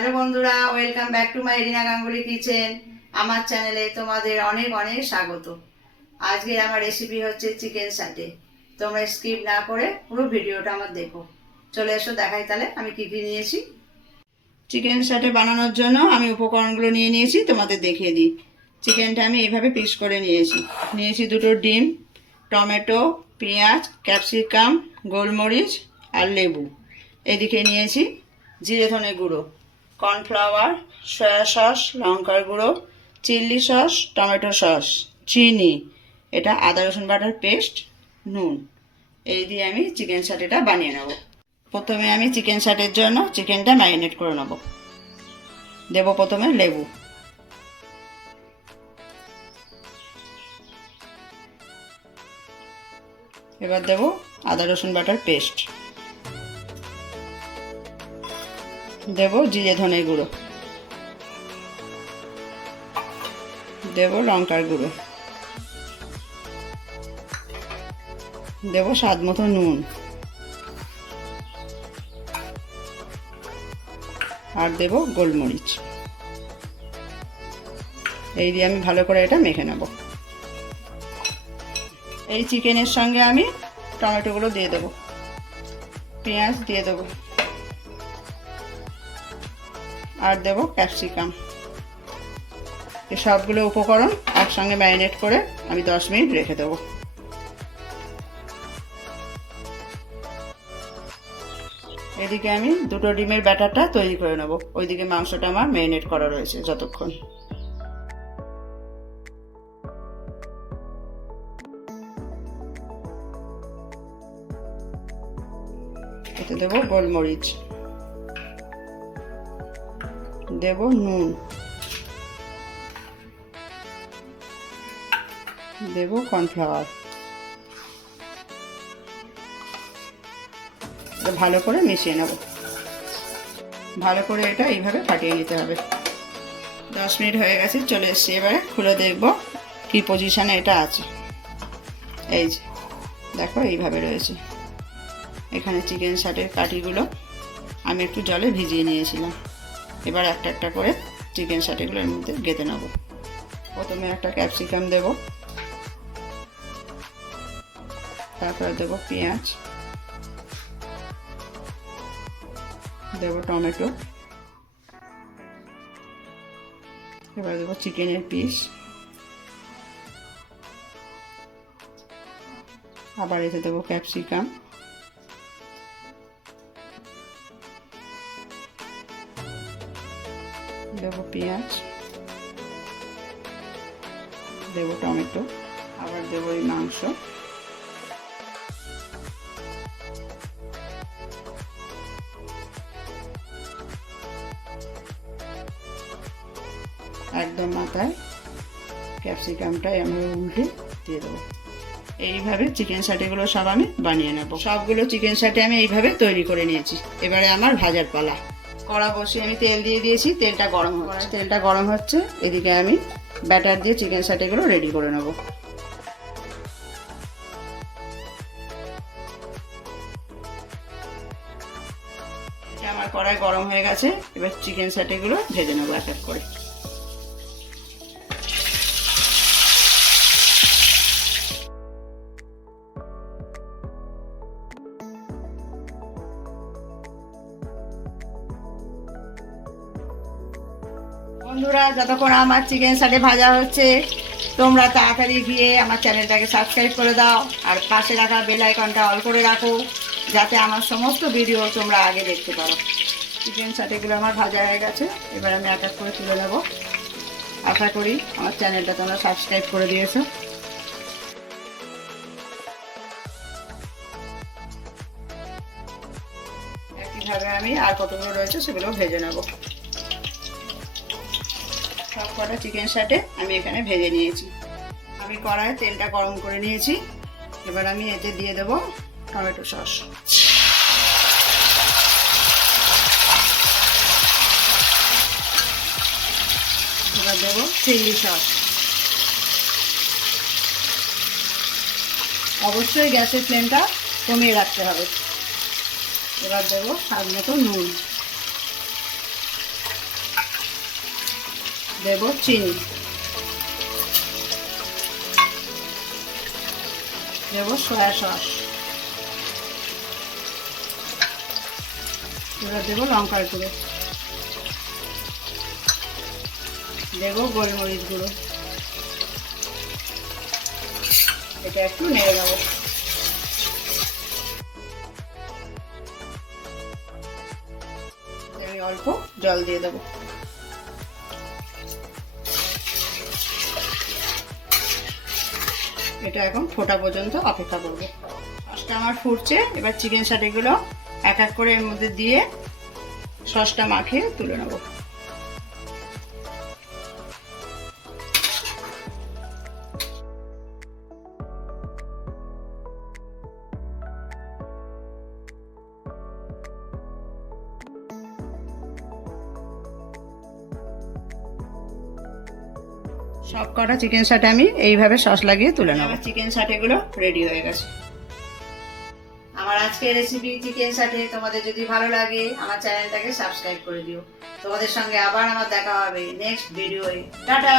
Hello বন্ধুরা, welcome back to my Rina Ganguly kitchen. আমার চ্যানেলে তোমাদের অনেক অনেক স্বাগত। আজকে আমার রেসিপি হচ্ছে চিকেন সাটে। তোমরা স্কিপ না করে পুরো ভিডিওটা আমার দেখো। চলে এসো, দেখাই তাহলে আমি কী কী নিয়েছি। চিকেন সাটে বানানোর জন্য আমি উপকরণগুলো নিয়ে নিয়েছি, তোমাদের দেখিয়ে দিই। চিকেনটা আমি এইভাবে পিস করে নিয়েছি দুটো ডিম, টমেটো, পেঁয়াজ, ক্যাপসিকাম, গোলমরিচ আর লেবু। এদিকে নিয়েছি জিরে ধনে গুঁড়ো, কর্নফ্লাওয়ার, সয়া সস, লঙ্কার গুঁড়ো, চিলি সস, টমেটো সস, চিনি, এটা আদা রসুন বাটার পেস্ট, নুন। এই দিয়ে আমি চিকেন সাটেটা বানিয়ে নেব। প্রথমে আমি চিকেন সাটের জন্য চিকেনটা ম্যারিনেট করে নেব। দেবো প্রথমে লেবু, এবার দেবো আদা রসুন বাটার পেস্ট, দেব জিরে ধনে গুঁড়ো, দেব লঙ্কার গুঁড়ো, দেব স্বাদ মতো নুন, আর দেব গোলমরিচ। এই দিয়ে আমি ভালো করে এটা মেখে নেব। এই চিকেনের সঙ্গে আমি টমেটোগুলো দিয়ে দেবো, পেঁয়াজ দিয়ে দেবো, আর দেবো ক্যাপসিকাম। এই সবগুলো উপকরণ একসঙ্গে ম্যারিনেট করে আমি 10 মিনিট রেখে দেবো। এদিকে আমি দুটো ডিমের ব্যাটারটা তৈরি করে নেব। ওইদিকে মাংসটা আমার ম্যারিনেট করা রয়েছে যতক্ষণ। এতে দেবো গোলমরিচ, দেব নুন, দেব কর্নফ্লাওয়ার। ভালো করে মিশিয়ে নেব। ভালো করে এটা এইভাবে ফাটিয়ে নিতে হবে। 10 মিনিট হয়ে গেছে, চলে এসছি। এবারে খুলে দেখব কি পজিশনে এটা আছে। এই যে দেখো, এইভাবে রয়েছে। এখানে চিকেন সাটের কাঠিগুলো আমি একটু জলে ভিজিয়ে নিয়েছিলাম। এবার একটা একটা করে চিকেন সাটেগুলো এর মধ্যে গেঁথে নেব। প্রথমে একটা ক্যাপসিকাম দেব, তারপরে দেব পেঁয়াজ, দেব টমেটো, এবার দেবো চিকেনের পিস, আবার এতে দেবো ক্যাপসিকাম, দেবো পেঁয়াজ, দেবো টমেটো, আবার দেবো এই মাংস, একদম মাথায় ক্যাপসিকামটাই আমি উল্টে দিয়ে দেবো। এইভাবে চিকেন সাটেগুলো সব আমি বানিয়ে নেব। সবগুলো চিকেন সাটে আমি এইভাবে তৈরি করে নিয়েছি। এবারে আমার ভাজার পালা। কড়া বসিয়ে আমি তেল দিয়ে দিয়েছি, তেলটা গরম হচ্ছে। এদিকে আমি ব্যাটার দিয়ে চিকেন সাটেগুলো রেডি করে নেব। আমার কড়াই গরম হয়ে গেছে, এবার চিকেন সাটেগুলো ভেজে নেবো এক এক করে। বন্ধুরা, যতক্ষণ আমার চিকেন সাটে ভাজা হচ্ছে, তোমরা তাড়াতাড়ি গিয়ে আমার চ্যানেলটাকে সাবস্ক্রাইব করে দাও, আর পাশে রাখা বেল আইকনটা অল করে রাখো, যাতে আমার সমস্ত ভিডিও তোমরা আগে দেখতে পারো। চিকেন সাটেগুলো আমার ভাজা হয়ে গেছে, এবার আমি এক এক করে তুলে নেব। আশা করি আমার চ্যানেলটা তোমরা সাবস্ক্রাইব করে দিয়েছো। একইভাবে আমি আর কতগুলো রয়েছে সেগুলো ভেজে নেব। সব কটা চিকেন সাটে আমি এখানে ভেজে নিয়েছি। আমি কড়াইয়ে তেলটা গরম করে নিয়েছি। এবার আমি এতে দিয়ে দেব টমেটো সস, এবার দেবো চিলি সস। অবশ্যই গ্যাসের ফ্লেমটা কমিয়ে রাখতে হবে। এবার দেবো স্বাদ মতো নুন, দেব চিনি, দেব সয়া সস, এবার দেব লঙ্কার গুঁড়ো, দেব গোলমরিচ গুঁড়ো। এটা একটু নেড়ে দেবো। আমি অল্প জল দিয়ে দেবো। এটা এখন ফোটা পর্যন্ত অপেক্ষা করবো। সসটা আমার ফুটছে, এবার চিকেন সাটেগুলো এক এক করে এর মধ্যে দিয়ে সসটা মাখিয়ে তুলে নেব। সব কটা চিকেন সাটে আমি এইভাবে সস লাগিয়ে তুলে নেব। আমার চিকেন সাটেগুলো রেডি হয়ে গেছে। আমার আজকের রেসিপি চিকেন সাটে তোমাদের যদি ভালো লাগে আমার চ্যানেলটাকে সাবস্ক্রাইব করে দিও। তোমাদের সঙ্গে আবার আমার দেখা হবে নেক্সট ভিডিওয়ে। টাটা।